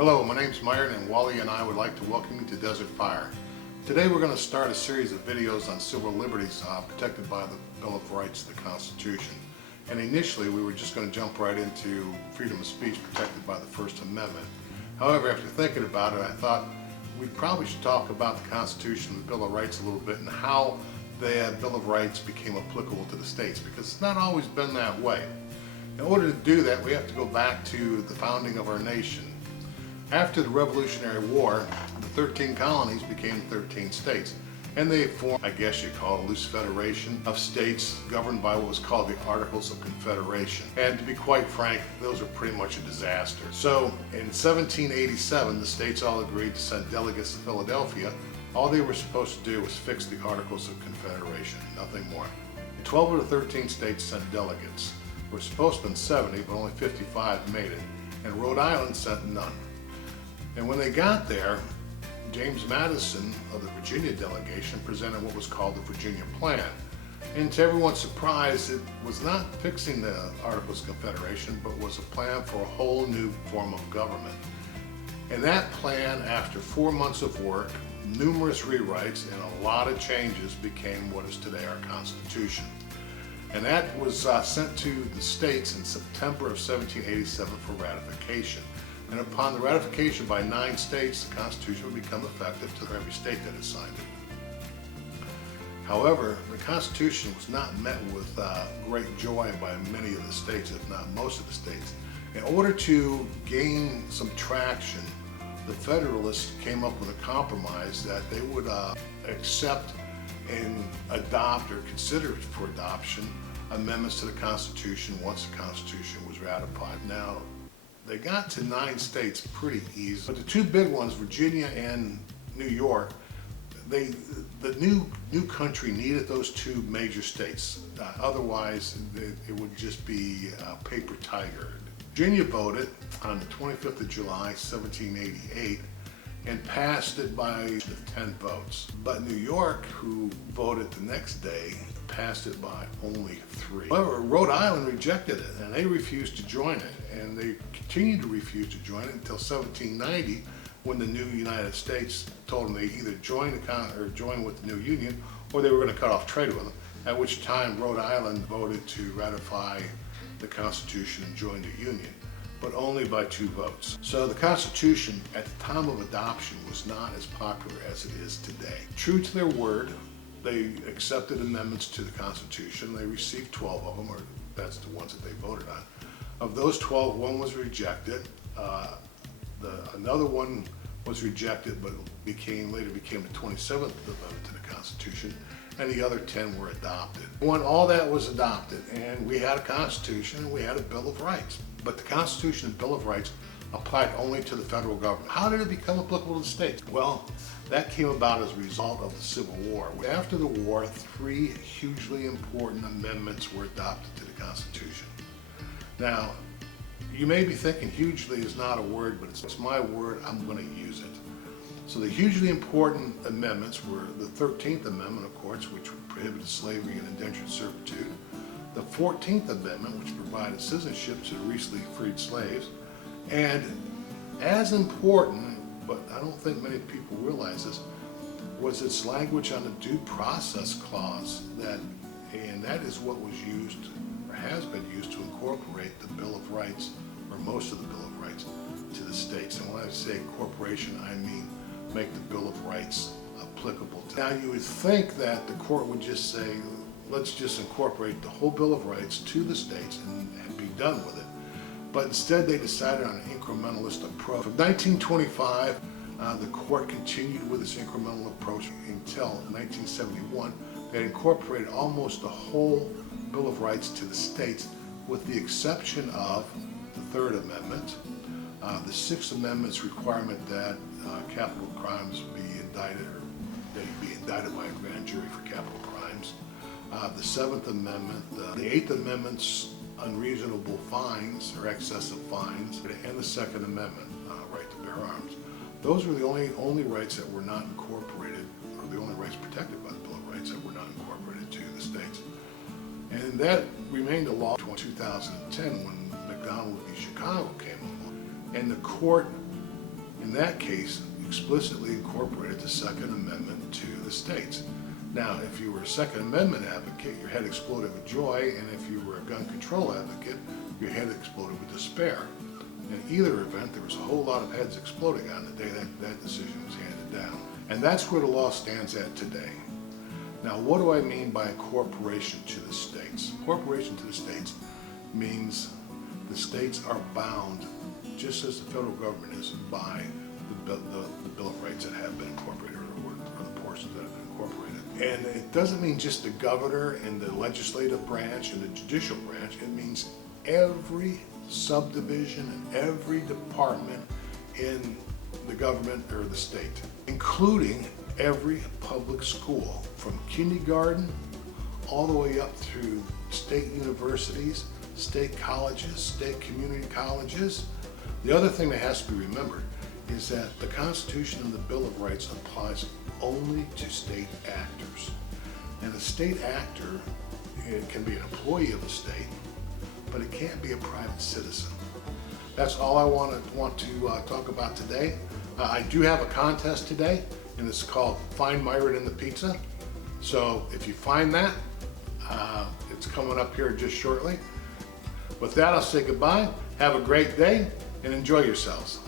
Hello, my name's Myron, and Wally and I would like to welcome you to Desert Fire. Today we're going to start a series of videos on civil liberties protected by the Bill of Rights of the Constitution. And initially we were just going to jump right into freedom of speech protected by the First Amendment. However, after thinking about it, I thought we probably should talk about the Constitution and the Bill of Rights a little bit and how the Bill of Rights became applicable to the states, because it's not always been that way. In order to do that, we have to go back to the founding of our nation. After the Revolutionary War, the 13 colonies became 13 states, and they formed, I guess you call it, a loose federation of states governed by what was called the Articles of Confederation. And to be quite frank, those are pretty much a disaster. So in 1787, the states all agreed to send delegates to Philadelphia. All they were supposed to do was fix the Articles of Confederation, nothing more. 12 of the 13 states sent delegates. There were supposed to have been 70, but only 55 made it, and Rhode Island sent none. And when they got there, James Madison of the Virginia delegation presented what was called the Virginia Plan. And to everyone's surprise, it was not fixing the Articles of Confederation, but was a plan for a whole new form of government. And that plan, after 4 months of work, numerous rewrites, and a lot of changes, became what is today our Constitution. And that was sent to the states in September of 1787 for ratification. And upon the ratification by 9 states, the Constitution would become effective to every state that had signed it. However, the Constitution was not met with great joy by many of the states, if not most of the states. In order to gain some traction, the Federalists came up with a compromise that they would accept and adopt or consider for adoption amendments to the Constitution once the Constitution was ratified. Now, they got to 9 states pretty easy, but the 2 big ones, Virginia and New York, the new country needed those 2 major states. Otherwise, it would just be a paper tiger. Virginia voted on the 25th of July, 1788, and passed it by 10 votes. But New York, who voted the next day, passed it by only 3. However, Rhode Island rejected it, and they refused to join it. And they continued to refuse to join it until 1790, when the new United States told them they either join with the new union, or they were going to cut off trade with them. At which time Rhode Island voted to ratify the Constitution and join the union, but only by 2 votes. So the Constitution at the time of adoption was not as popular as it is today. True to their word, they accepted amendments to the Constitution. They received 12 of them, or that's the ones that they voted on. Of those 12, 1 was rejected. Another one was rejected, but later became the 27th amendment to the Constitution, and the other 10 were adopted. When all that was adopted, and we had a Constitution, and we had a Bill of Rights. But the Constitution and Bill of Rights applied only to the federal government. How did it become applicable to the states? Well, that came about as a result of the Civil War. After the war, 3 hugely important amendments were adopted to the Constitution. Now, you may be thinking hugely is not a word, but it's my word, I'm going to use it. So the hugely important amendments were the 13th Amendment, of course, which prohibited slavery and indentured servitude. The 14th Amendment, which provided citizenship to the recently freed slaves. And as important, but I don't think many people realize this, was its language on the Due Process Clause, and that is what was used, or has been used, to incorporate the Bill of Rights, or most of the Bill of Rights, to the states. And when I say incorporation, I mean make the Bill of Rights applicable to. Now, you would think that the court would just say, let's just incorporate the whole Bill of Rights to the states and be done with it. But instead they decided on an incrementalist approach. From 1925, the court continued with this incremental approach until 1971. They incorporated almost the whole Bill of Rights to the states, with the exception of the 3rd Amendment, the 6th Amendment's requirement that capital crimes be indicted, or they be indicted by a grand jury for capital crimes. The 7th Amendment, the 8th Amendment's unreasonable fines or excessive fines, and the 2nd Amendment, right to bear arms. Those were the only rights that were not incorporated, or the only rights protected by the Bill of Rights that were not incorporated to the states. And that remained a law until 2010, when McDonald v. Chicago came along. And the court in that case, explicitly incorporated the Second Amendment to the states. Now, if you were a Second Amendment advocate, your head exploded with joy, and if you were a gun control advocate, your head exploded with despair. In either event, there was a whole lot of heads exploding on the day that decision was handed down. And that's where the law stands at today. Now, what do I mean by incorporation to the states? Incorporation to the states means the states are bound, just as the federal government is, by the Bill of Rights that have been incorporated, or the portions that have been incorporated. And it doesn't mean just the governor and the legislative branch and the judicial branch. It means every subdivision and every department in the government or the state, including every public school, from kindergarten all the way up through state universities, state colleges, state community colleges. The other thing that has to be remembered is that the Constitution and the Bill of Rights applies only to state actors. And a state actor, it can be an employee of a state, but it can't be a private citizen. That's all I want to talk about today. I do have a contest today, and it's called Find Myron in the Pizza. So if you find that, it's coming up here just shortly. With that, I'll say goodbye. Have a great day and enjoy yourselves.